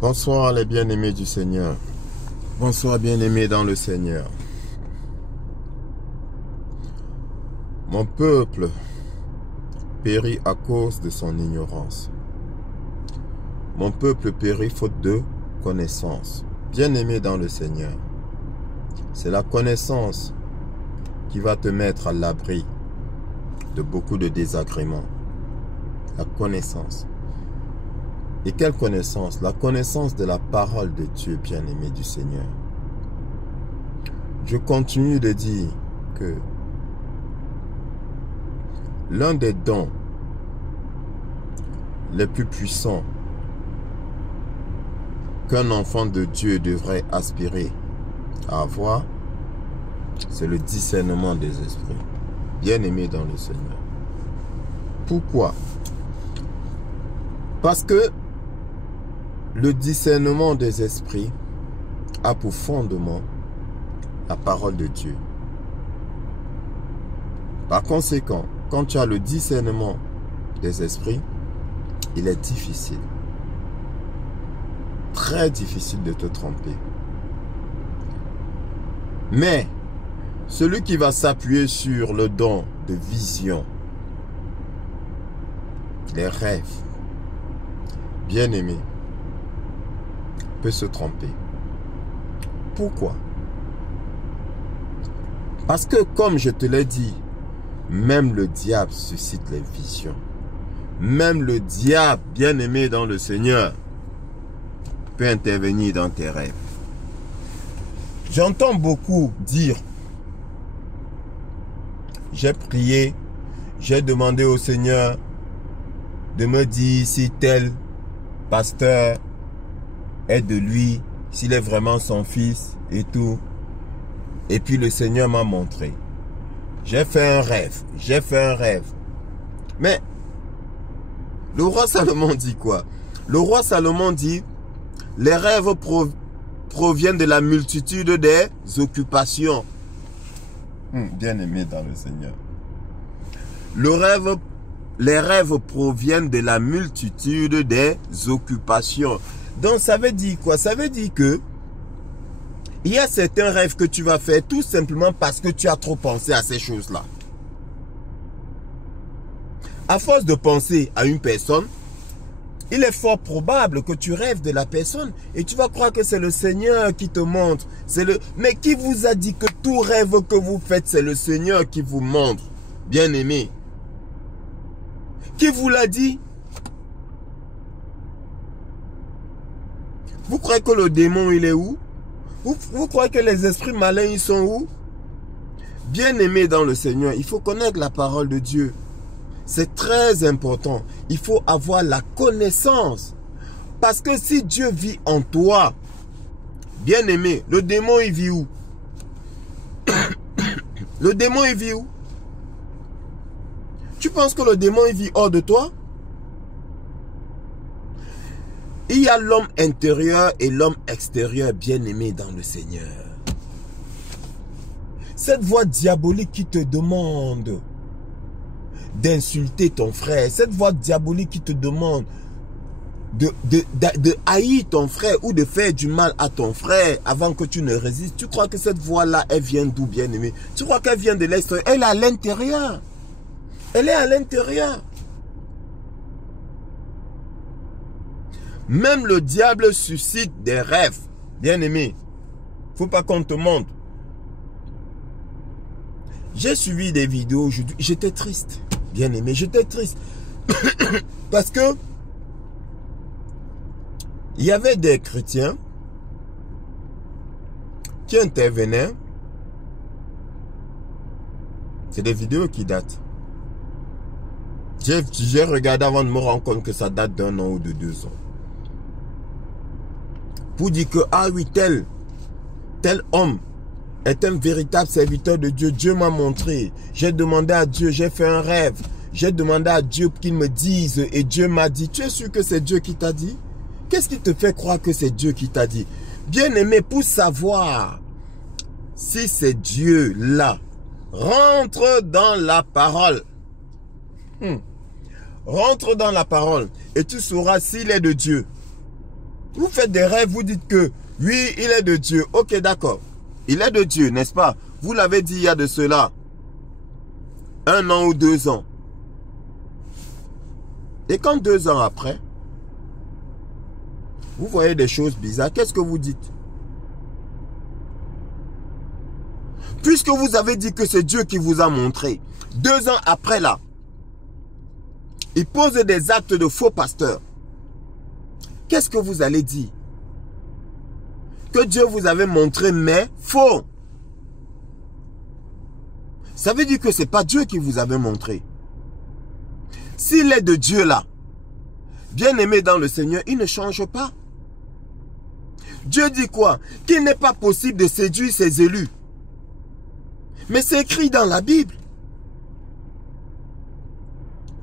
Bonsoir les bien-aimés du Seigneur. Bonsoir bien-aimés dans le Seigneur. Mon peuple périt à cause de son ignorance. Mon peuple périt faute de connaissance. Bien-aimés dans le Seigneur, c'est la connaissance qui va te mettre à l'abri de beaucoup de désagréments. La connaissance. Et quelle connaissance? La connaissance de la parole de Dieu, bien-aimé du Seigneur. Je continue de dire que l'un des dons les plus puissants qu'un enfant de Dieu devrait aspirer à avoir, c'est le discernement des esprits. Bien-aimé dans le Seigneur. Pourquoi? Parce que le discernement des esprits a pour fondement la parole de Dieu. Par conséquent, quand tu as le discernement des esprits, il est difficile, très difficile de te tromper. Mais celui qui va s'appuyer sur le don de vision, les rêves, bien-aimé, peut se tromper. Pourquoi? Parce que comme je te l'ai dit, même le diable suscite les visions. Même le diable, bien-aimé dans le Seigneur, peut intervenir dans tes rêves. J'entends beaucoup dire, j'ai prié, j'ai demandé au Seigneur de me dire si tel pasteur est de lui, s'il est vraiment son fils et tout. Et puis le Seigneur m'a montré. J'ai fait un rêve. Mais le roi Salomon dit quoi? Le roi Salomon dit, les rêves proviennent de la multitude des occupations. Bien-aimé dans le Seigneur. Les rêves proviennent de la multitude des occupations. Donc ça veut dire quoi? Ça veut dire que il y a certains rêves que tu vas faire tout simplement parce que tu as trop pensé à ces choses-là. À force de penser à une personne, il est fort probable que tu rêves de la personne et tu vas croire que c'est le Seigneur qui te montre. Mais qui vous a dit que tout rêve que vous faites, c'est le Seigneur qui vous montre? Bien-aimé. Qui vous l'a dit? Vous croyez que le démon, il est où? Vous croyez que les esprits malins, ils sont où? Bien-aimé dans le Seigneur, il faut connaître la parole de Dieu. C'est très important. Il faut avoir la connaissance. Parce que si Dieu vit en toi, bien-aimé, le démon, il vit où? Le démon, il vit où? Tu penses que le démon, il vit hors de toi? Il y a l'homme intérieur et l'homme extérieur, bien-aimé dans le Seigneur. Cette voix diabolique qui te demande d'insulter ton frère, cette voix diabolique qui te demande de haïr ton frère ou de faire du mal à ton frère avant que tu ne résistes, tu crois que cette voix-là, elle vient d'où, bien-aimé? Tu crois qu'elle vient de l'extérieur? Elle est à l'intérieur. Elle est à l'intérieur. Même le diable suscite des rêves. Bien-aimé, faut pas qu'on te montre. J'ai suivi des vidéos aujourd'hui. J'étais triste. Bien-aimé, j'étais triste. Parce que il y avait des chrétiens qui intervenaient. C'est des vidéos qui datent. J'ai regardé avant de me rendre compte que ça date d'1 an ou de 2 ans. Pour dire que, ah oui, tel homme est un véritable serviteur de Dieu. Dieu m'a montré. J'ai demandé à Dieu, j'ai fait un rêve. J'ai demandé à Dieu qu'il me dise et Dieu m'a dit. Tu es sûr que c'est Dieu qui t'a dit? Qu'est-ce qui te fait croire que c'est Dieu qui t'a dit? Bien-aimé, pour savoir si c'est Dieu là, rentre dans la parole. Rentre dans la parole et tu sauras s'il est de Dieu. Vous faites des rêves, vous dites que oui, il est de Dieu. Ok, d'accord. Il est de Dieu, n'est-ce pas? Vous l'avez dit il y a de cela 1 an ou 2 ans. Et quand 2 ans après, vous voyez des choses bizarres, qu'est-ce que vous dites? Puisque vous avez dit que c'est Dieu qui vous a montré, 2 ans après là, il pose des actes de faux pasteurs. Qu'est-ce que vous allez dire? Que Dieu vous avait montré, mais faux. Ça veut dire que ce n'est pas Dieu qui vous avait montré. S'il est de Dieu là, bien aimé dans le Seigneur, il ne change pas. Dieu dit quoi? Qu'il n'est pas possible de séduire ses élus. Mais c'est écrit dans la Bible.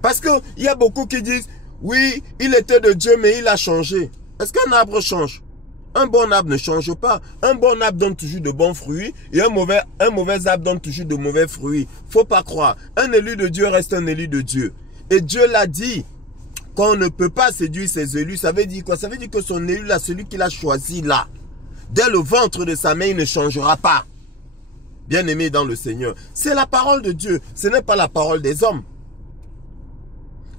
Parce qu'il y a beaucoup qui disent, oui, il était de Dieu, mais il a changé. Est-ce qu'un arbre change? Un bon arbre ne change pas. Un bon arbre donne toujours de bons fruits et un mauvais arbre donne toujours de mauvais fruits. Faut pas croire. Un élu de Dieu reste un élu de Dieu. Et Dieu l'a dit, qu'on ne peut pas séduire ses élus. Ça veut dire quoi? Ça veut dire que son élu là, celui qu'il a choisi là, dès le ventre de sa mère, il ne changera pas. Bien-aimé dans le Seigneur. C'est la parole de Dieu. Ce n'est pas la parole des hommes.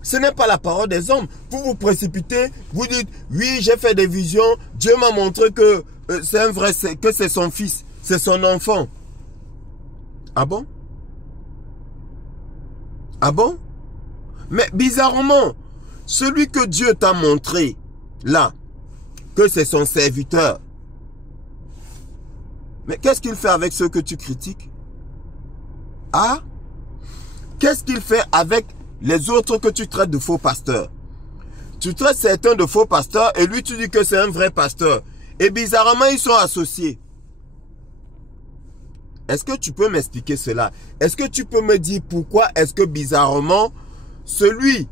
Ce n'est pas la parole des hommes. Vous vous précipitez, vous dites, oui, j'ai fait des visions, Dieu m'a montré que c'est un vrai, que c'est son fils, c'est son enfant. Ah bon? Ah bon? Mais bizarrement, celui que Dieu t'a montré, là, que c'est son serviteur, mais qu'est-ce qu'il fait avec ceux que tu critiques? Ah? Qu'est-ce qu'il fait avec les autres que tu traites de faux pasteurs? Tu traites certains de faux pasteurs et lui tu dis que c'est un vrai pasteur. Et bizarrement, ils sont associés. Est-ce que tu peux m'expliquer cela? Est-ce que tu peux me dire pourquoi est-ce que bizarrement, celui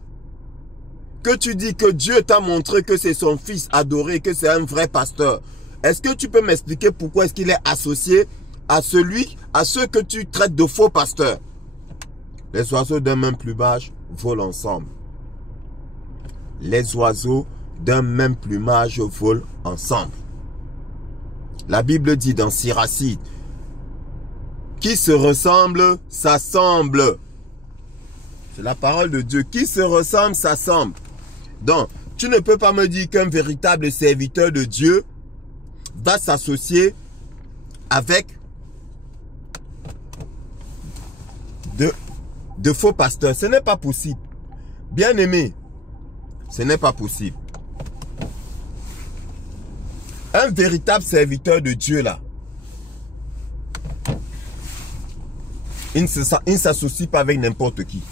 que tu dis que Dieu t'a montré que c'est son fils adoré, que c'est un vrai pasteur, est-ce que tu peux m'expliquer pourquoi est-ce qu'il est associé à ceux que tu traites de faux pasteurs? Les oiseaux d'un même plumage volent ensemble. Les oiseaux d'un même plumage volent ensemble. La Bible dit dans Siracide, qui se ressemble, s'assemble. C'est la parole de Dieu. Qui se ressemble, s'assemble. Donc, tu ne peux pas me dire qu'un véritable serviteur de Dieu va s'associer avec de faux pasteurs. Ce n'est pas possible. Bien aimé, ce n'est pas possible. Un véritable serviteur de Dieu là, il ne s'associe pas avec n'importe qui.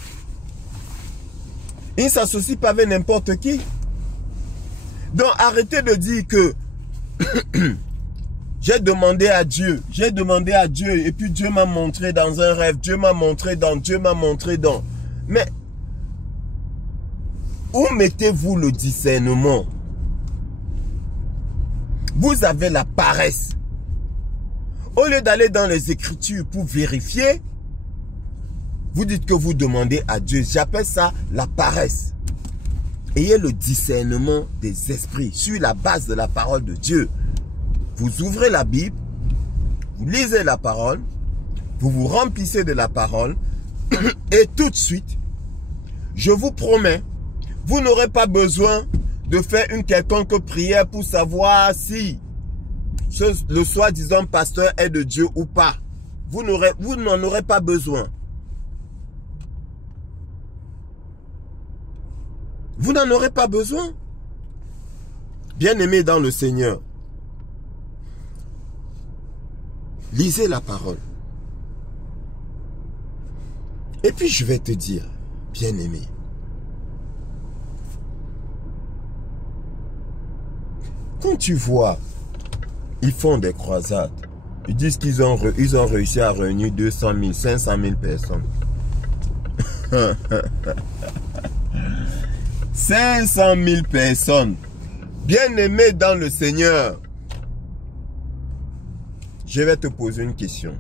Il ne s'associe pas avec n'importe qui. Donc arrêtez de dire que j'ai demandé à Dieu et puis Dieu m'a montré dans un rêve, Dieu m'a montré dans. Mais où mettez-vous le discernement? Vous avez la paresse. Au lieu d'aller dans les Écritures pour vérifier, vous dites que vous demandez à Dieu. J'appelle ça la paresse. Ayez le discernement des esprits sur la base de la parole de Dieu. Vous ouvrez la Bible, vous lisez la parole, vous vous remplissez de la parole et tout de suite, je vous promets, vous n'aurez pas besoin de faire une quelconque prière pour savoir si le soi-disant pasteur est de Dieu ou pas. Vous n'en aurez pas besoin. Vous n'en aurez pas besoin. Bien-aimé dans le Seigneur, lisez la parole. Et puis je vais te dire, bien-aimé, quand tu vois, ils font des croisades, ils disent qu'ils ont réussi à réunir 200 000, 500 000 personnes. 500 000 personnes. Bien-aimé dans le Seigneur, je vais te poser une question.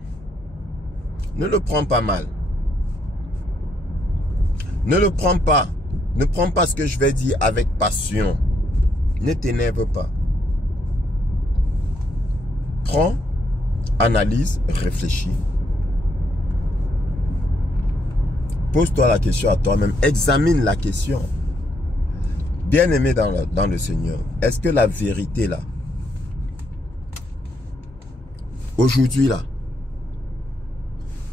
Ne le prends pas mal. Ne le prends pas. Ne prends pas ce que je vais dire avec passion. Ne t'énerve pas. Prends, analyse, réfléchis. Pose-toi la question à toi-même. Examine la question. Bien-aimé dans le Seigneur, est-ce que la vérité là, aujourd'hui là,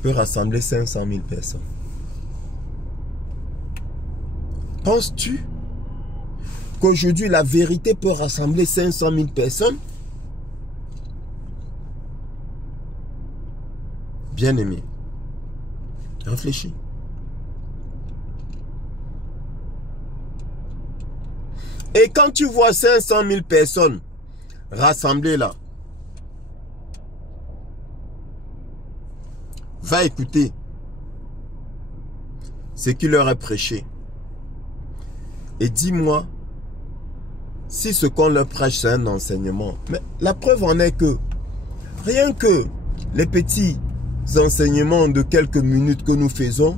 peut rassembler 500 000 personnes? Penses-tu qu'aujourd'hui la vérité peut rassembler 500 000 personnes? Bien-aimé, réfléchis. Et quand tu vois 500 000 personnes rassemblées là, va écouter ce qui leur est prêché. Et dis-moi si ce qu'on leur prêche c'est un enseignement. Mais la preuve en est que rien que les petits enseignements de quelques minutes que nous faisons,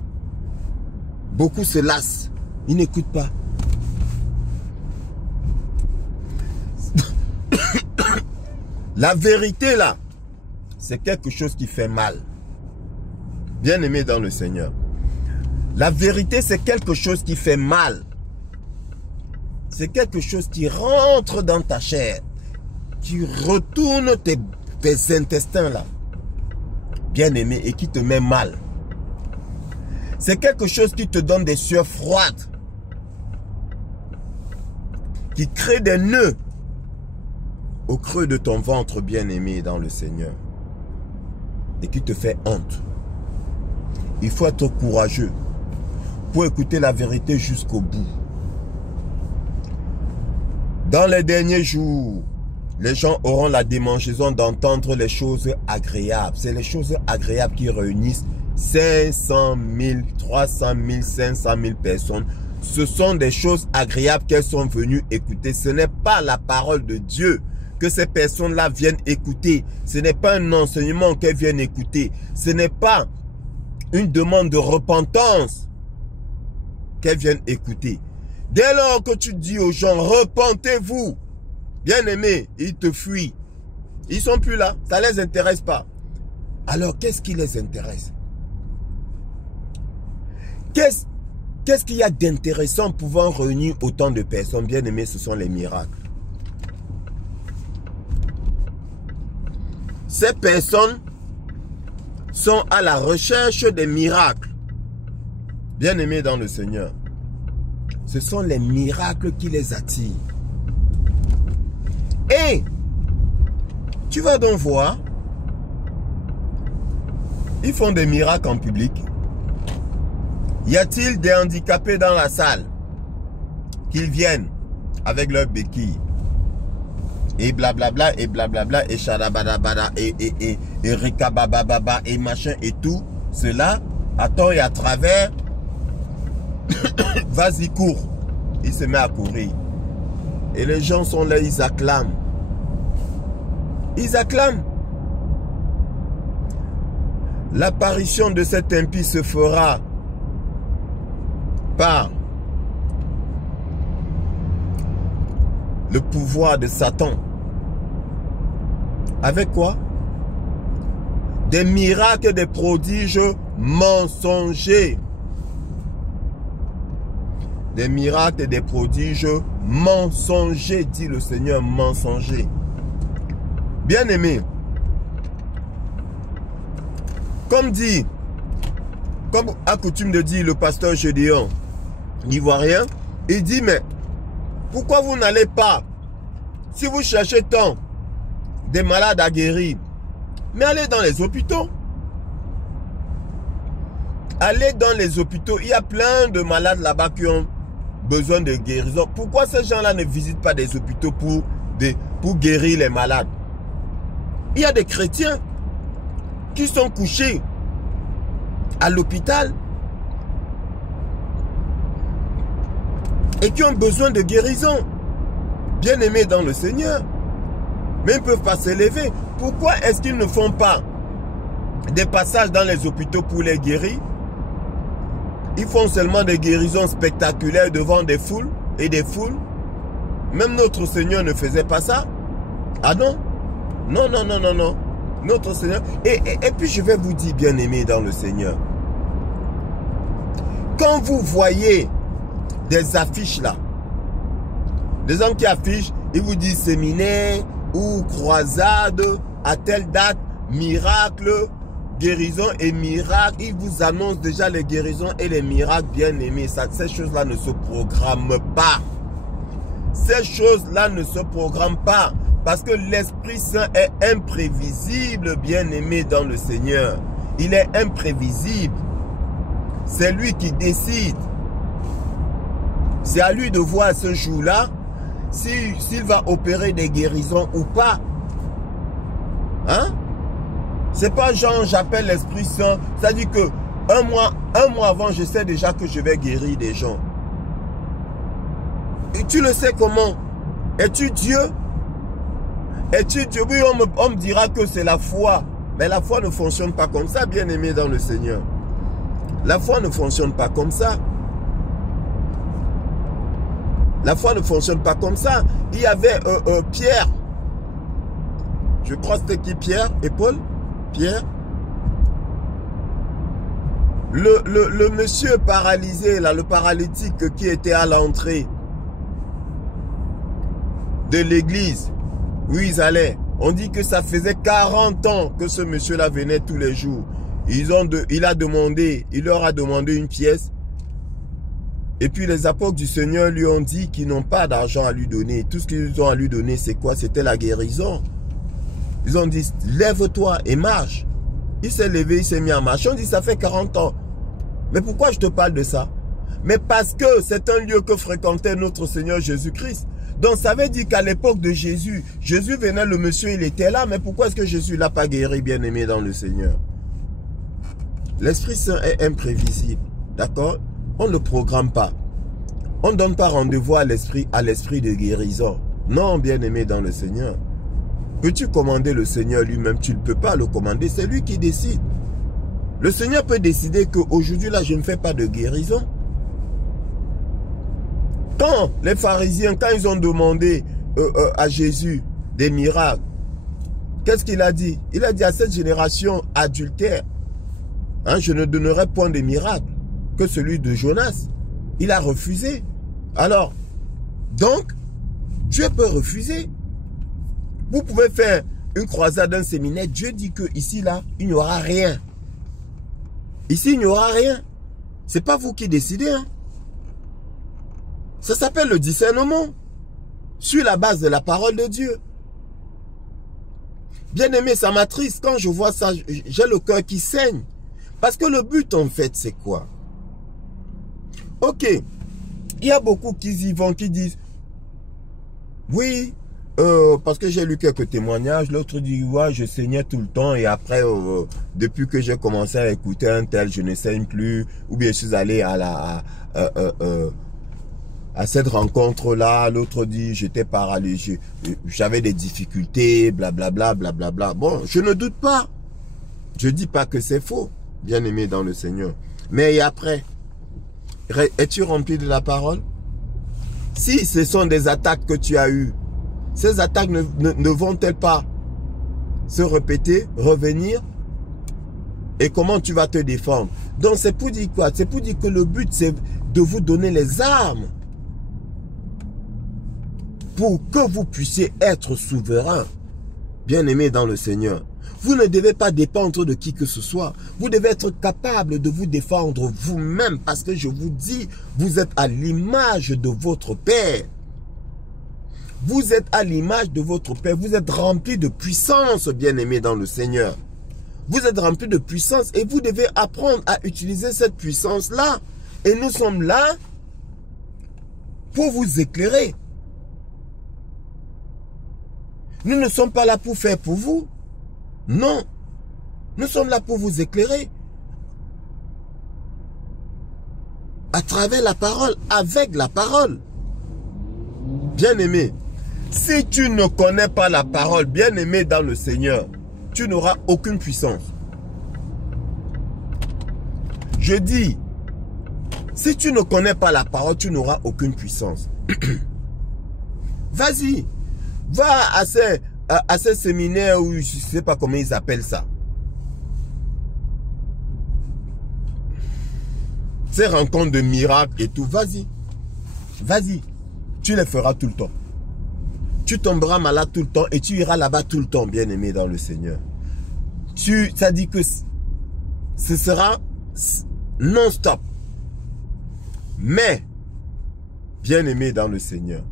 beaucoup se lassent. Ils n'écoutent pas. La vérité là, c'est quelque chose qui fait mal. Bien-aimé dans le Seigneur. La vérité, c'est quelque chose qui fait mal. C'est quelque chose qui rentre dans ta chair, qui retourne tes intestins là. Bien-aimé, et qui te met mal. C'est quelque chose qui te donne des sueurs froides, qui crée des nœuds au creux de ton ventre, bien-aimé dans le Seigneur, et qui te fait honte. Il faut être courageux pour écouter la vérité jusqu'au bout. Dans les derniers jours, les gens auront la démangeaison d'entendre les choses agréables. C'est les choses agréables qui réunissent 500 000, 300 000, 500 000 personnes. Ce sont des choses agréables qu'elles sont venues écouter. Ce n'est pas la parole de Dieu que ces personnes-là viennent écouter. Ce n'est pas un enseignement qu'elles viennent écouter. Ce n'est pas une demande de repentance qu'elles viennent écouter. Dès lors que tu dis aux gens, repentez-vous, bien-aimés, ils te fuient. Ils ne sont plus là, ça ne les intéresse pas. Alors, qu'est-ce qui les intéresse? Qu'est-ce qu'il y a d'intéressant pouvant réunir autant de personnes? Bien-aimés, ce sont les miracles. Ces personnes sont à la recherche des miracles. Bien-aimés dans le Seigneur, ce sont les miracles qui les attirent. Et tu vas donc voir, ils font des miracles en public. Y a-t-il des handicapés dans la salle? Qu'ils viennent avec leurs béquilles. Et blablabla, et blablabla, et charabadabada, et rikabababa, et machin, et tout. Cela, à tort et à travers, vas-y, cours. Il se met à courir. Et les gens sont là, ils acclament. Ils acclament. L'apparition de cet impie se fera par le pouvoir de Satan. Avec quoi? Des miracles, des prodiges mensongers. Des miracles et des prodiges mensongers, dit le Seigneur, mensongers. Bien-aimé, comme a coutume de dire le pasteur Gédéon, l'Ivoirien, il dit, mais pourquoi vous n'allez pas, si vous cherchez tant des malades à guérir, mais allez dans les hôpitaux. Allez dans les hôpitaux, il y a plein de malades là-bas qui ont besoin de guérison. Pourquoi ces gens-là ne visitent pas des hôpitaux pour guérir les malades? Il y a des chrétiens qui sont couchés à l'hôpital et qui ont besoin de guérison. Bien-aimés dans le Seigneur. Mais ils ne peuvent pas s'élever. Pourquoi est-ce qu'ils ne font pas des passages dans les hôpitaux pour les guérir? Ils font seulement des guérisons spectaculaires devant des foules et des foules. Même notre Seigneur ne faisait pas ça. Ah non? Non, non, non, non, non. Notre Seigneur. Et puis je vais vous dire, bien-aimés dans le Seigneur. Quand vous voyez des affiches là, des gens qui affichent, ils vous disent séminaire ou croisade à telle date, miracle, guérison et miracle. Ils vous annoncent déjà les guérisons et les miracles, bien-aimés. Ces choses-là ne se programment pas. Ces choses-là ne se programment pas. Parce que l'Esprit Saint est imprévisible, bien-aimé dans le Seigneur. Il est imprévisible. C'est lui qui décide. C'est à lui de voir ce jour-là s'il va opérer des guérisons ou pas. Hein? C'est pas genre j'appelle l'Esprit Saint. Ça dit que un mois avant, je sais déjà que je vais guérir des gens. Et tu le sais comment? Es-tu Dieu? Es-tu Dieu? Oui, on me dira que c'est la foi. Mais la foi ne fonctionne pas comme ça, bien-aimé dans le Seigneur. La foi ne fonctionne pas comme ça. La foi ne fonctionne pas comme ça. Il y avait Pierre. Je crois que c'était qui? Pierre et Paul? Pierre. Le monsieur paralysé, là, le paralytique qui était à l'entrée de l'église où ils allaient. On dit que ça faisait 40 ans que ce monsieur-là venait tous les jours. Il leur a demandé une pièce. Et puis les apôtres du Seigneur lui ont dit qu'ils n'ont pas d'argent à lui donner. Tout ce qu'ils ont à lui donner, c'est quoi? C'était la guérison. Ils ont dit, lève-toi et marche. Il s'est levé, il s'est mis en marche. On dit, ça fait 40 ans. Mais pourquoi je te parle de ça? Mais parce que c'est un lieu que fréquentait notre Seigneur Jésus-Christ. Donc ça veut dire qu'à l'époque de Jésus, Jésus venait, le monsieur, il était là. Mais pourquoi est-ce que Jésus ne l'a pas guéri, bien-aimé dans le Seigneur? L'Esprit Saint est imprévisible. D'accord? On ne le programme pas. On ne donne pas rendez-vous à l'esprit de guérison. Non, bien-aimé dans le Seigneur. Peux-tu commander le Seigneur lui-même? Tu ne peux pas le commander. C'est lui qui décide. Le Seigneur peut décider qu'aujourd'hui, là, je ne fais pas de guérison. Quand les pharisiens, quand ils ont demandé à Jésus des miracles, qu'est-ce qu'il a dit? Il a dit à cette génération adultère, hein, je ne donnerai point de miracles que celui de Jonas. Il a refusé. Alors, donc, Dieu peut refuser. Vous pouvez faire une croisade d'un séminaire. Dieu dit que ici, là, il n'y aura rien. Ici, il n'y aura rien. Ce n'est pas vous qui décidez. Hein. Ça s'appelle le discernement. Sur la base de la parole de Dieu. Bien aimé, ça m'attriste quand je vois ça. J'ai le cœur qui saigne. Parce que le but, en fait, c'est quoi? Ok. Il y a beaucoup qui y vont, qui disent, oui, parce que j'ai lu quelques témoignages. L'autre dit, ouais, je saignais tout le temps. Et après, depuis que j'ai commencé à écouter un tel, je ne saigne plus. Ou bien je suis allé à cette rencontre-là. L'autre dit, j'étais paralysé. J'avais des difficultés, blablabla, blablabla. Bon, je ne doute pas. Je ne dis pas que c'est faux, bien aimé dans le Seigneur. Mais et après, es-tu rempli de la parole? Si ce sont des attaques que tu as eues, ces attaques ne vont-elles pas se répéter, revenir? Et comment tu vas te défendre? Donc c'est pour dire quoi? C'est pour dire que le but c'est de vous donner les armes pour que vous puissiez être souverain, bien-aimé dans le Seigneur. Vous ne devez pas dépendre de qui que ce soit. Vous devez être capable de vous défendre vous-même parce que je vous dis, vous êtes à l'image de votre Père. Vous êtes à l'image de votre Père. Vous êtes rempli de puissance, bien-aimé dans le Seigneur. Vous êtes rempli de puissance et vous devez apprendre à utiliser cette puissance-là. Et nous sommes là pour vous éclairer. Nous ne sommes pas là pour faire pour vous. Non. Nous sommes là pour vous éclairer. À travers la parole, avec la parole. Bien-aimé, si tu ne connais pas la parole, bien-aimé dans le Seigneur, tu n'auras aucune puissance. Je dis, si tu ne connais pas la parole, tu n'auras aucune puissance. Vas-y, va à ces séminaires où je ne sais pas comment ils appellent ça. Ces rencontres de miracles et tout, vas-y. Vas-y. Tu les feras tout le temps. Tu tomberas malade tout le temps et tu iras là-bas tout le temps, bien-aimé dans le Seigneur. Ça dit que ce sera non-stop. Mais, bien-aimé dans le Seigneur,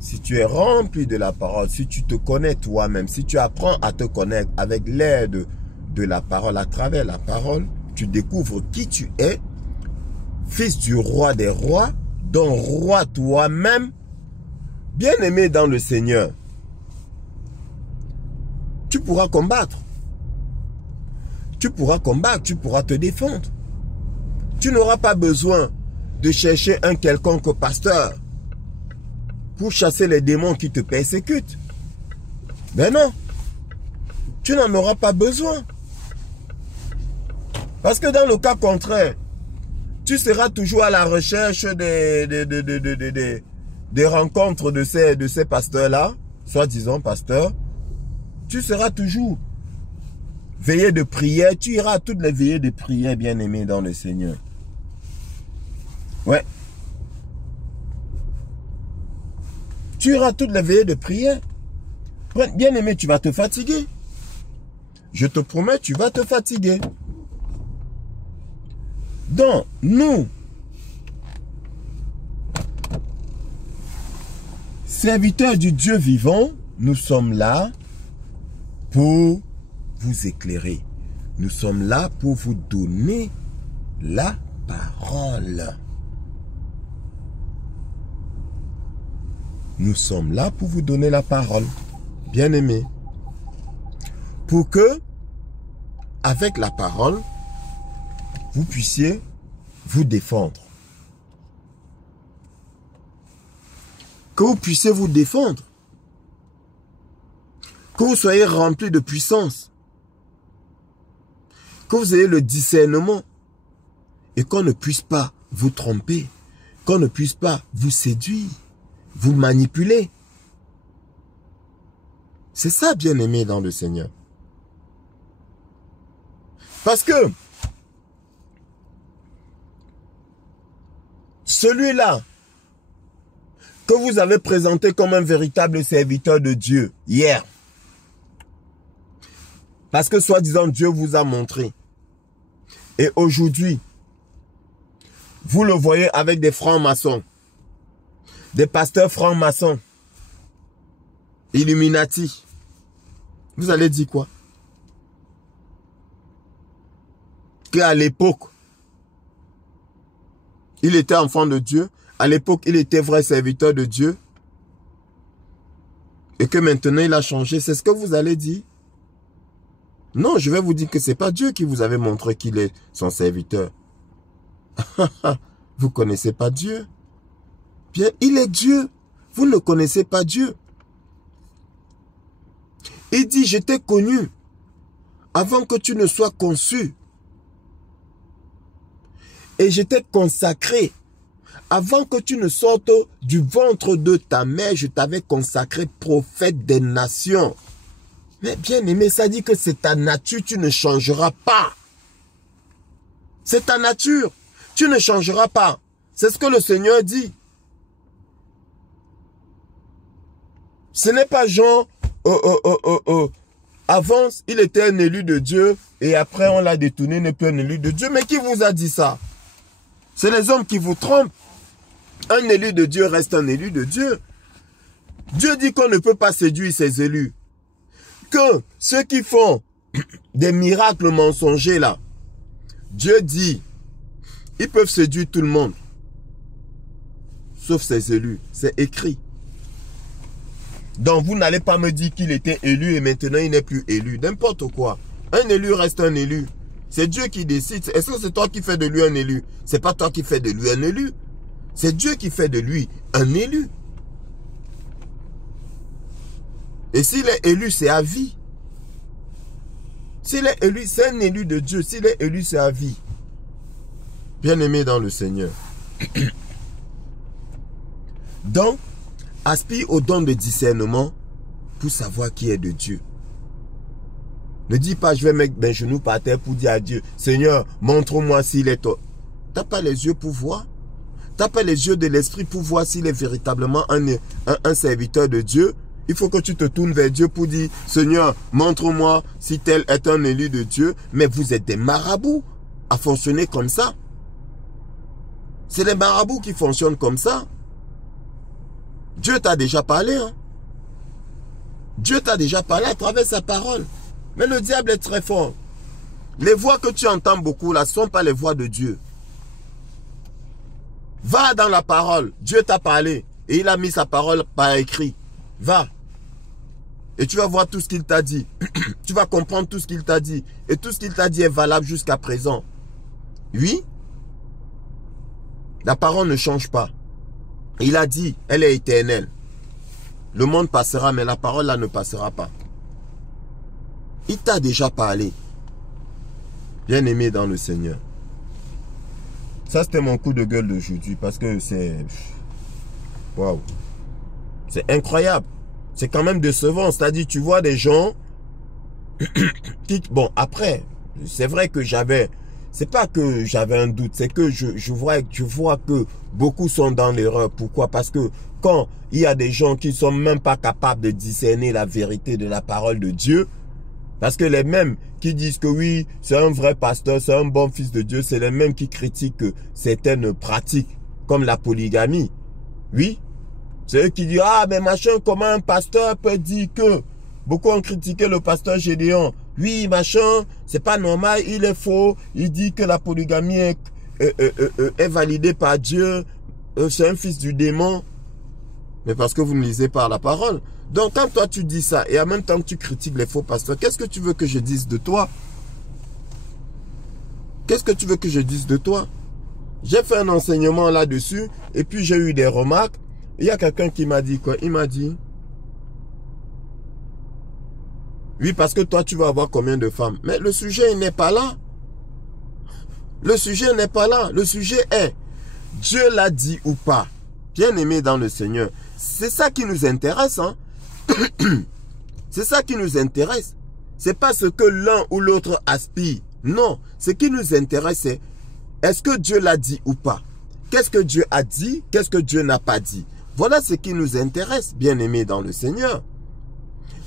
si tu es rempli de la parole, si tu te connais toi-même, si tu apprends à te connaître avec l'aide de la parole, à travers la parole, tu découvres qui tu es, fils du roi des rois, dont roi toi-même, bien-aimé dans le Seigneur, tu pourras combattre. Tu pourras combattre, tu pourras te défendre. Tu n'auras pas besoin de chercher un quelconque pasteur pour chasser les démons qui te persécutent. Ben non, tu n'en auras pas besoin. Parce que dans le cas contraire, tu seras toujours à la recherche des rencontres de ces pasteurs-là, soi-disant pasteurs. Tu seras toujours veillée de prière. Tu iras à toutes les veillées de prière, bien-aimé dans le Seigneur. Ouais. Tu iras à toutes les veillées de prière. Bien-aimé, tu vas te fatiguer. Je te promets, tu vas te fatiguer. Donc, nous, serviteurs du Dieu vivant, nous sommes là pour vous éclairer. Nous sommes là pour vous donner la parole. Nous sommes là pour vous donner la parole, bien-aimés. Pour que, avec la parole, vous puissiez vous défendre. Que vous puissiez vous défendre. Que vous soyez remplis de puissance. Que vous ayez le discernement. Et qu'on ne puisse pas vous tromper. Qu'on ne puisse pas vous séduire. Vous manipuler. C'est ça, bien-aimé dans le Seigneur. Parce que celui-là que vous avez présenté comme un véritable serviteur de Dieu hier, parce que soi-disant Dieu vous a montré, et aujourd'hui, vous le voyez avec des francs-maçons, des pasteurs francs-maçons, Illuminati, vous allez dire quoi? Qu'à l'époque, il était enfant de Dieu. À l'époque, il était vrai serviteur de Dieu. Et que maintenant, il a changé. C'est ce que vous allez dire? Non, je vais vous dire que ce n'est pas Dieu qui vous avait montré qu'il est son serviteur. Vous ne connaissez pas Dieu. Bien, il est Dieu. Vous ne connaissez pas Dieu. Il dit, je t'ai connu avant que tu ne sois conçu. Et je t'ai consacré. Avant que tu ne sortes du ventre de ta mère, je t'avais consacré prophète des nations. Mais bien aimé, ça dit que c'est ta nature, tu ne changeras pas. C'est ta nature, tu ne changeras pas. C'est ce que le Seigneur dit. Ce n'est pas genre, avant, il était un élu de Dieu et après on l'a détourné, il n'est plus un élu de Dieu. Mais qui vous a dit ça? C'est les hommes qui vous trompent. Un élu de Dieu reste un élu de Dieu. Dieu dit qu'on ne peut pas séduire ses élus. Que ceux qui font des miracles mensongers là, Dieu dit, ils peuvent séduire tout le monde. Sauf ses élus. C'est écrit. Donc vous n'allez pas me dire qu'il était élu et maintenant il n'est plus élu. N'importe quoi. Un élu reste un élu. C'est Dieu qui décide. Est-ce que c'est toi qui fais de lui un élu? C'est pas toi qui fais de lui un élu. C'est Dieu qui fait de lui un élu. Et s'il est élu, c'est à vie. S'il est élu, c'est un élu de Dieu. S'il est élu, c'est à vie. Bien-aimé dans le Seigneur. Donc, aspire au don de discernement pour savoir qui est de Dieu. Ne dis pas, je vais mettre mes genoux par terre pour dire à Dieu, Seigneur, montre-moi s'il est toi. Tu n'as pas les yeux pour voir. Tu n'as pas les yeux de l'esprit pour voir s'il est véritablement un serviteur de Dieu. Il faut que tu te tournes vers Dieu pour dire, Seigneur, montre-moi si tel est un élu de Dieu. Mais vous êtes des marabouts à fonctionner comme ça. C'est les marabouts qui fonctionnent comme ça. Dieu t'a déjà parlé. Hein? Dieu t'a déjà parlé à travers sa parole. Mais le diable est très fort. Les voix que tu entends beaucoup là ne sont pas les voix de Dieu. Va dans la parole. Dieu t'a parlé. Et il a mis sa parole par écrit. Va. Et tu vas voir tout ce qu'il t'a dit. Tu vas comprendre tout ce qu'il t'a dit. Et tout ce qu'il t'a dit est valable jusqu'à présent. Oui. La parole ne change pas. Il a dit, elle est éternelle. Le monde passera, mais la parole là ne passera pas. Il t'a déjà parlé. Bien-aimé dans le Seigneur. Ça, c'était mon coup de gueule d'aujourd'hui parce que c'est... Waouh. C'est incroyable. C'est quand même décevant. C'est-à-dire, tu vois des gens qui... Bon, après, c'est vrai que j'avais... C'est pas que j'avais un doute, c'est que je vois que beaucoup sont dans l'erreur. Pourquoi? Parce que quand il y a des gens qui ne sont même pas capables de discerner la vérité de la parole de Dieu, parce que les mêmes qui disent que oui, c'est un vrai pasteur, c'est un bon fils de Dieu, c'est les mêmes qui critiquent certaines pratiques, comme la polygamie. Oui, c'est eux qui disent, ah mais machin, comment un pasteur peut dire que... Beaucoup ont critiqué le pasteur Gédéon. Oui, machin, c'est pas normal, il est faux. Il dit que la polygamie est validée par Dieu. C'est un fils du démon. Mais parce que vous ne lisez pas la parole. Donc quand toi tu dis ça, et en même temps que tu critiques les faux pasteurs, qu'est-ce que tu veux que je dise de toi? Qu'est-ce que tu veux que je dise de toi? J'ai fait un enseignement là-dessus, et puis j'ai eu des remarques. Il y a quelqu'un qui m'a dit quoi? Il m'a dit... Oui, parce que toi, tu vas avoir combien de femmes? Mais le sujet n'est pas là. Le sujet n'est pas là. Le sujet est, Dieu l'a dit ou pas? Bien-aimé dans le Seigneur. C'est ça qui nous intéresse. Hein? C'est ça qui nous intéresse. C'est pas ce que l'un ou l'autre aspire. Non. Ce qui nous intéresse, c'est, est-ce que Dieu l'a dit ou pas? Qu'est-ce que Dieu a dit? Qu'est-ce que Dieu n'a pas dit? Voilà ce qui nous intéresse, bien-aimé dans le Seigneur.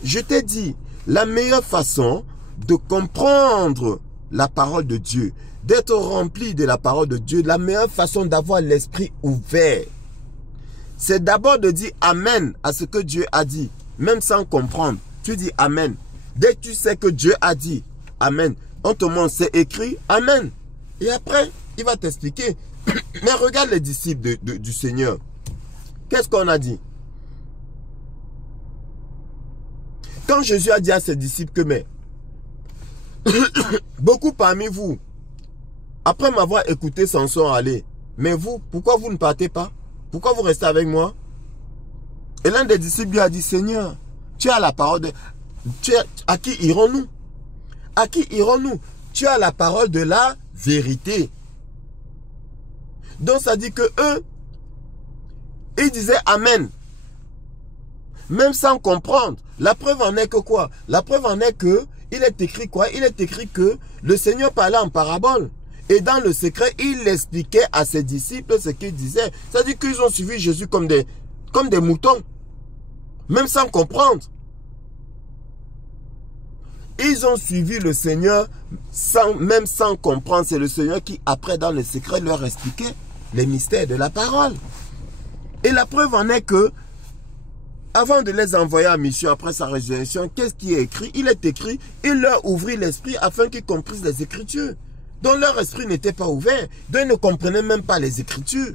Je t'ai dit, la meilleure façon de comprendre la parole de Dieu, d'être rempli de la parole de Dieu, la meilleure façon d'avoir l'esprit ouvert, c'est d'abord de dire Amen à ce que Dieu a dit, même sans comprendre. Tu dis Amen. Dès que tu sais que Dieu a dit Amen, on te montre, c'est écrit Amen. Et après, il va t'expliquer. Mais regarde les disciples du Seigneur. Qu'est-ce qu'on a dit? Quand Jésus a dit à ses disciples que, mais, beaucoup parmi vous, après m'avoir écouté, s'en sont allés. Mais vous, pourquoi vous ne partez pas? Pourquoi vous restez avec moi? Et l'un des disciples lui a dit, Seigneur, tu as la parole de... à qui irons-nous? À qui irons-nous? Tu as la parole de la vérité. Donc ça dit que eux, ils disaient Amen. Même sans comprendre. La preuve en est que quoi? La preuve en est que, il est écrit quoi? Il est écrit que le Seigneur parlait en parabole. Et dans le secret, il expliquait à ses disciples ce qu'il disait. C'est-à-dire qu'ils ont suivi Jésus comme des moutons. Même sans comprendre. Ils ont suivi le Seigneur même sans comprendre. C'est le Seigneur qui, après, dans le secret, leur expliquait les mystères de la parole. Et la preuve en est que, avant de les envoyer en mission après sa résurrection, qu'est-ce qui est écrit? Il est écrit, il leur ouvrit l'esprit afin qu'ils comprissent les Écritures. Donc leur esprit n'était pas ouvert, donc ils ne comprenaient même pas les Écritures.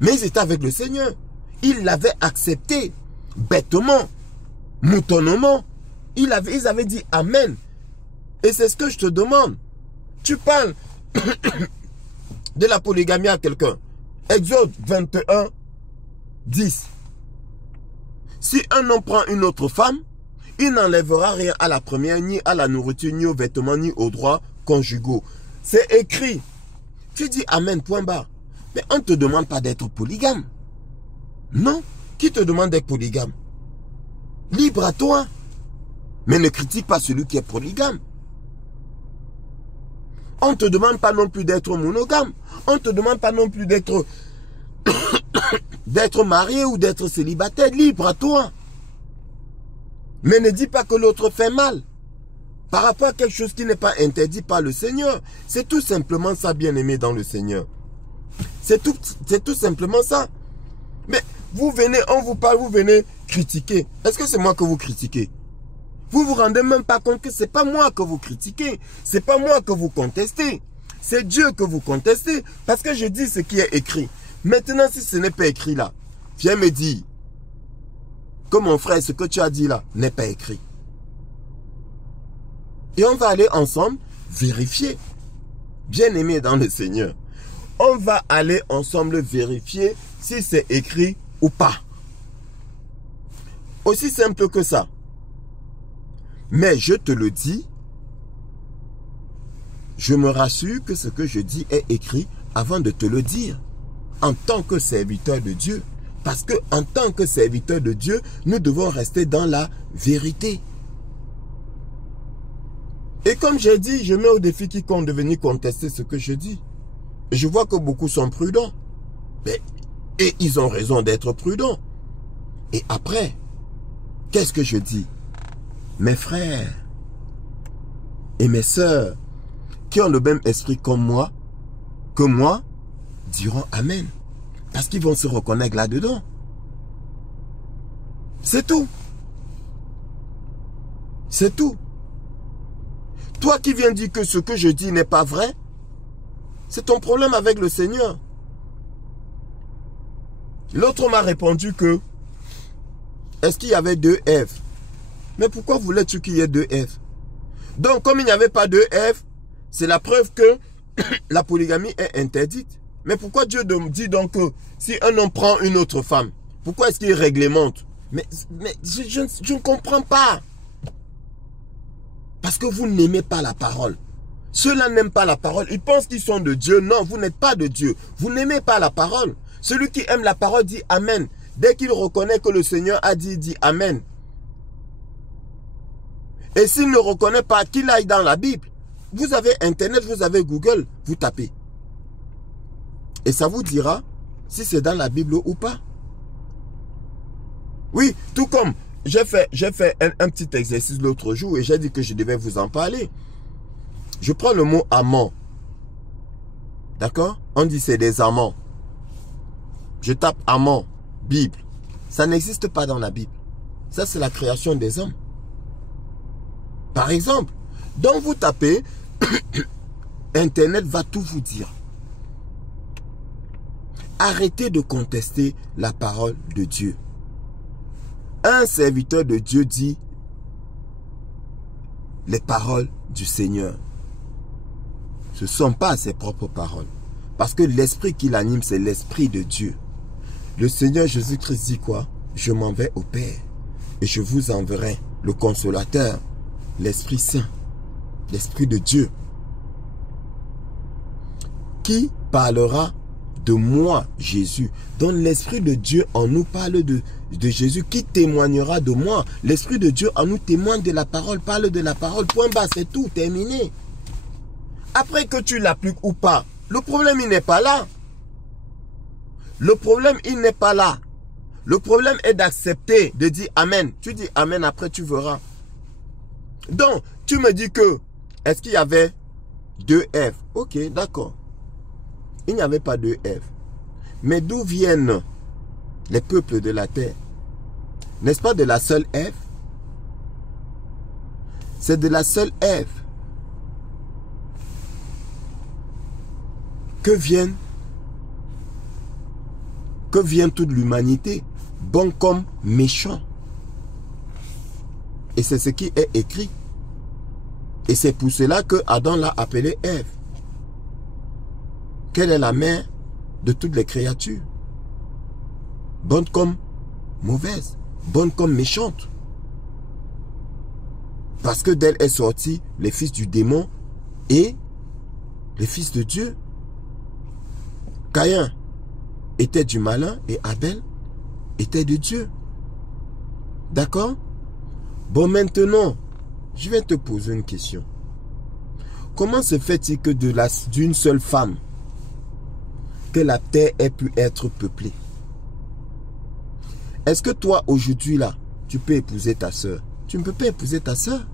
Mais ils étaient avec le Seigneur. Ils l'avaient accepté, bêtement, moutonnement. Ils avaient dit Amen. Et c'est ce que je te demande. Tu parles de la polygamie à quelqu'un. Exode 21, 10. Si un homme prend une autre femme, il n'enlèvera rien à la première, ni à la nourriture, ni aux vêtements, ni aux droits conjugaux. C'est écrit. Tu dis Amen, point barre. Mais on ne te demande pas d'être polygame. Non. Qui te demande d'être polygame? Libre à toi. Mais ne critique pas celui qui est polygame. On ne te demande pas non plus d'être monogame. On ne te demande pas non plus d'être marié ou d'être célibataire. Libre à toi. Mais ne dis pas que l'autre fait mal. Par rapport à quelque chose qui n'est pas interdit par le Seigneur. C'est tout simplement ça, bien-aimé dans le Seigneur. C'est tout simplement ça. Mais vous venez, on vous parle, vous venez critiquer. Est-ce que c'est moi que vous critiquez? Vous vous rendez même pas compte que c'est pas moi que vous critiquez. C'est pas moi que vous contestez. C'est Dieu que vous contestez. Parce que je dis ce qui est écrit. Maintenant, si ce n'est pas écrit là, viens me dire que mon frère, ce que tu as dit là, n'est pas écrit. Et on va aller ensemble vérifier. Bien-aimé dans le Seigneur. On va aller ensemble vérifier si c'est écrit ou pas. Aussi simple que ça. Mais je te le dis, je me rassure que ce que je dis est écrit avant de te le dire. En tant que serviteur de Dieu. Parce que en tant que serviteur de Dieu, nous devons rester dans la vérité. Et comme j'ai dit, je mets au défi quiconque de venir contester ce que je dis. Et je vois que beaucoup sont prudents. Et ils ont raison d'être prudents. Et après, qu'est-ce que je dis? Mes frères et mes sœurs qui ont le même esprit comme moi, que moi, diront Amen. Parce qu'ils vont se reconnaître là-dedans. C'est tout. C'est tout. Toi qui viens dire que ce que je dis n'est pas vrai, c'est ton problème avec le Seigneur. L'autre m'a répondu que, est-ce qu'il y avait deux Èves? Mais pourquoi voulais-tu qu'il y ait deux Èves? Donc, comme il n'y avait pas deux Èves, c'est la preuve que la polygamie est interdite. Mais pourquoi Dieu dit donc que si un homme prend une autre femme, pourquoi est-ce qu'il réglemente? Mais je ne comprends pas. Parce que vous n'aimez pas la parole. Ceux-là n'aiment pas la parole. Ils pensent qu'ils sont de Dieu. Non, vous n'êtes pas de Dieu. Vous n'aimez pas la parole. Celui qui aime la parole dit Amen. Dès qu'il reconnaît que le Seigneur a dit, il dit Amen. Et s'il ne reconnaît pas, qu'il aille dans la Bible. Vous avez Internet, vous avez Google, vous tapez. Et ça vous dira si c'est dans la Bible ou pas. Oui, tout comme j'ai fait un petit exercice l'autre jour et j'ai dit que je devais vous en parler. Je prends le mot amant. D'accord? On dit c'est des amants. Je tape amant, Bible. Ça n'existe pas dans la Bible. Ça, c'est la création des hommes. Par exemple, donc vous tapez, Internet va tout vous dire. Arrêtez de contester la parole de Dieu. Un serviteur de Dieu dit les paroles du Seigneur. Ce ne sont pas ses propres paroles. Parce que l'esprit qui l'anime, c'est l'esprit de Dieu. Le Seigneur Jésus-Christ dit quoi? Je m'en vais au Père et je vous enverrai le Consolateur, l'Esprit Saint, l'Esprit de Dieu, qui parlera de moi, Jésus. Donc l'Esprit de Dieu en nous parle de Jésus, qui témoignera de moi. L'Esprit de Dieu en nous témoigne de la parole, parle de la parole, point bas, c'est tout, terminé. Après que tu l'appliques ou pas, le problème il n'est pas là. Le problème il n'est pas là. Le problème est d'accepter, de dire Amen. Tu dis Amen, après tu verras. Donc, tu me dis que, est-ce qu'il y avait deux Èves? Ok, d'accord. Il n'y avait pas deux Èves. Mais d'où viennent les peuples de la terre? N'est-ce pas de la seule Ève? C'est de la seule Ève que vient toute l'humanité, bon comme méchant. Et c'est ce qui est écrit. Et c'est pour cela que Adam l'a appelée Ève. Quelle est la mère de toutes les créatures? Bonne comme mauvaise, bonne comme méchante. Parce que d'elle est sorti les fils du démon et les fils de Dieu. Caïn était du malin et Abel était de Dieu. D'accord? Bon, maintenant, je vais te poser une question. Comment se fait-il que d'une seule femme, que la terre ait pu être peuplée? Est-ce que toi, aujourd'hui, là, tu peux épouser ta soeur? Tu ne peux pas épouser ta soeur.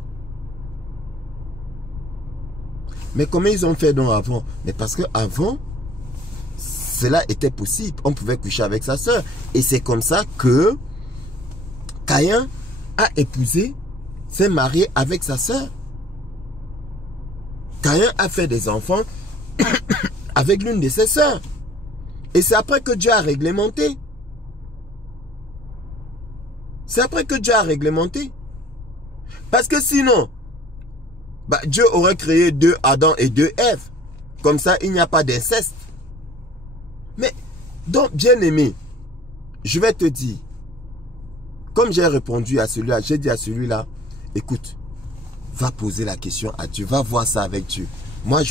Mais comment ils ont fait donc avant? Mais parce qu'avant, cela était possible. On pouvait coucher avec sa soeur. Et c'est comme ça que Caïn a épousé, s'est marié avec sa soeur. Caïn a fait des enfants avec l'une de ses sœurs. Et c'est après que Dieu a réglementé. C'est après que Dieu a réglementé. Parce que sinon, Dieu aurait créé 2 Adam et 2 Ève. Comme ça, il n'y a pas d'inceste. Mais, donc, bien aimé, je vais te dire, comme j'ai répondu à celui-là, j'ai dit à celui-là, écoute, va poser la question à Dieu, va voir ça avec Dieu. Moi,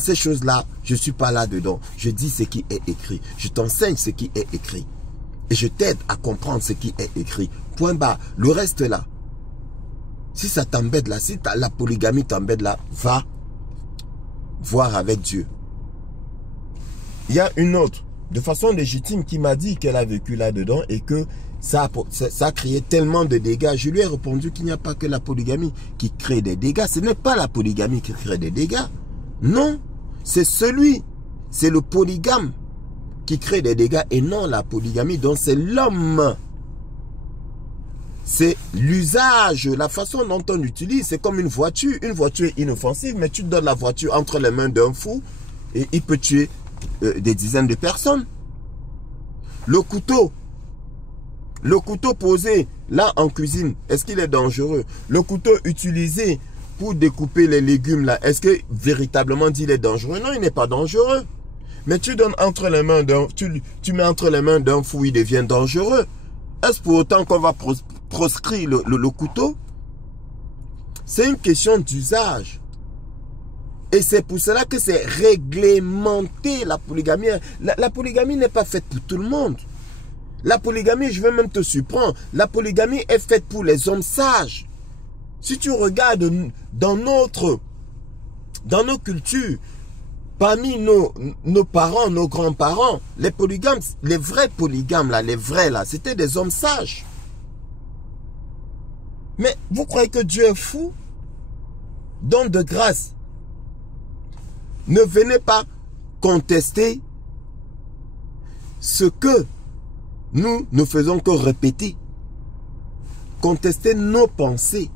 ces choses-là, je ne suis pas là-dedans. Je dis ce qui est écrit. Je t'enseigne ce qui est écrit. Et je t'aide à comprendre ce qui est écrit. Point barre. Le reste là, si ça t'embête là, si la polygamie t'embête là, va voir avec Dieu. Il y a une autre, de façon légitime, qui m'a dit qu'elle a vécu là-dedans et que ça a créé tellement de dégâts. Je lui ai répondu qu'il n'y a pas que la polygamie qui crée des dégâts. Ce n'est pas la polygamie qui crée des dégâts. Non, c'est le polygame qui crée des dégâts et non la polygamie. Donc c'est l'homme. C'est l'usage, la façon dont on utilise. C'est comme une voiture. Une voiture est inoffensive, mais tu donnes la voiture entre les mains d'un fou et il peut tuer des dizaines de personnes. Le couteau posé là en cuisine, est-ce qu'il est dangereux? Le couteau utilisé pour découper les légumes là, est-ce que véritablement il est dangereux? Non, il n'est pas dangereux. Mais tu donnes entre les mains tu mets entre les mains d'un fou, il devient dangereux. Est-ce pour autant qu'on va proscrire le couteau? C'est une question d'usage. Et c'est pour cela que c'est réglementé la polygamie. La polygamie n'est pas faite pour tout le monde. La polygamie, je vais même te surprendre, la polygamie est faite pour les hommes sages. Si tu regardes dans nos cultures, parmi nos parents, nos grands-parents, les polygames, les vrais polygames là, c'était des hommes sages. Mais vous croyez que Dieu est fou? Don de grâce. Ne venez pas contester ce que nous ne faisons que répéter. Contester nos pensées.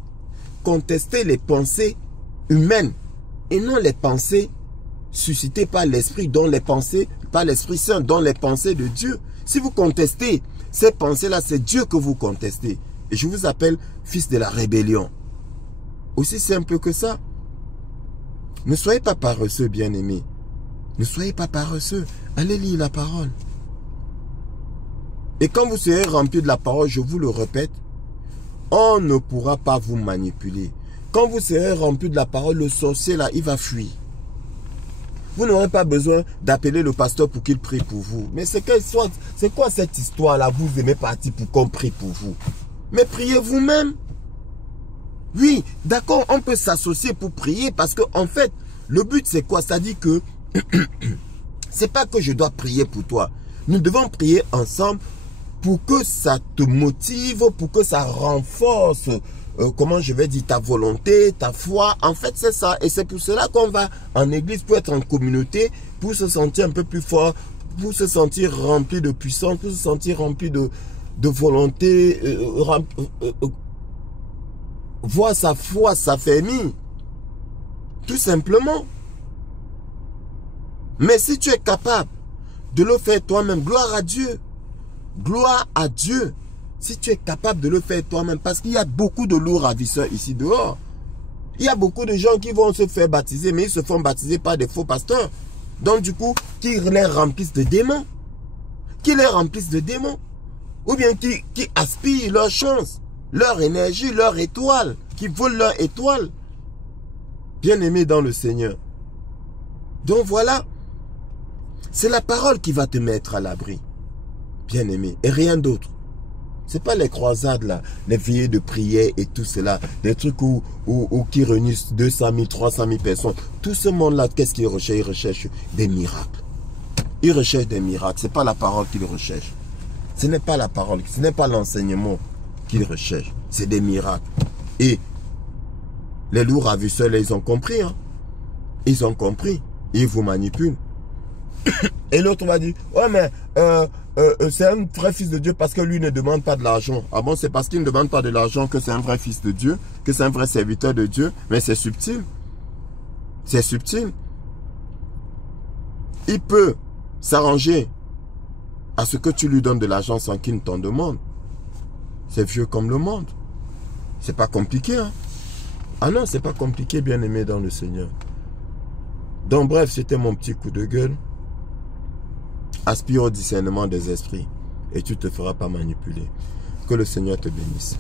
Contester les pensées humaines. Et non les pensées suscitées par l'Esprit, dont les pensées, par l'Esprit Saint, dont les pensées de Dieu. Si vous contestez ces pensées-là, c'est Dieu que vous contestez. Et je vous appelle fils de la rébellion. Aussi simple que ça. Ne soyez pas paresseux, bien-aimés. Ne soyez pas paresseux. Allez lire la parole. Et quand vous serez rempli de la parole, je vous le répète, on ne pourra pas vous manipuler. Quand vous serez rempli de la parole, le sorcier là, il va fuir. Vous n'aurez pas besoin d'appeler le pasteur pour qu'il prie pour vous. Mais c'est quoi cette histoire-là? Vous aimez partir pour qu'on prie pour vous. Mais priez vous-même. Oui, d'accord, on peut s'associer pour prier parce que en fait, le but c'est quoi? Ça dit que c'est pas que je dois prier pour toi. Nous devons prier ensemble pour que ça te motive, pour que ça renforce, comment je vais dire, ta volonté, ta foi. En fait, c'est ça. Et c'est pour cela qu'on va en église, pour être en communauté, pour se sentir un peu plus fort, pour se sentir rempli de puissance, pour se sentir rempli de volonté, voir sa foi s'affermir. Tout simplement. Mais si tu es capable de le faire toi-même, gloire à Dieu. Gloire à Dieu. Si tu es capable de le faire toi-même. Parce qu'il y a beaucoup de loups ravisseurs ici dehors. Il y a beaucoup de gens qui vont se faire baptiser, mais ils se font baptiser par des faux pasteurs. Donc du coup, qui les remplissent de démons. Qui les remplissent de démons. Ou bien qui aspirent leur chance, leur énergie, leur étoile. Qui volent leur étoile. Bien-aimé dans le Seigneur. Donc voilà. C'est la parole qui va te mettre à l'abri. Bien-aimé. Et rien d'autre. C'est pas les croisades là, les veillées de prière et tout cela. Des trucs où qui réunissent 200 000, 300 000 personnes. Tout ce monde-là, qu'est-ce qu'ils recherchent? Ils recherchent des miracles. Ils recherchent des miracles. Ce n'est pas la parole qu'ils recherchent. Ce n'est pas la parole, ce n'est pas l'enseignement qu'ils recherchent. C'est des miracles. Et les loups ravisseurs, là, ils ont compris. Hein? Ils ont compris. Ils vous manipulent. Et l'autre va dire, ouais mais c'est un vrai fils de Dieu parce que lui ne demande pas de l'argent. Ah bon, c'est parce qu'il ne demande pas de l'argent que c'est un vrai fils de Dieu, que c'est un vrai serviteur de Dieu. Mais c'est subtil. C'est subtil. Il peut s'arranger à ce que tu lui donnes de l'argent sans qu'il ne t'en demande. C'est vieux comme le monde. C'est pas compliqué. Hein? Ah non, c'est pas compliqué, bien aimé dans le Seigneur. Donc bref, c'était mon petit coup de gueule. Aspire au discernement des esprits et tu ne te feras pas manipuler. Que le Seigneur te bénisse.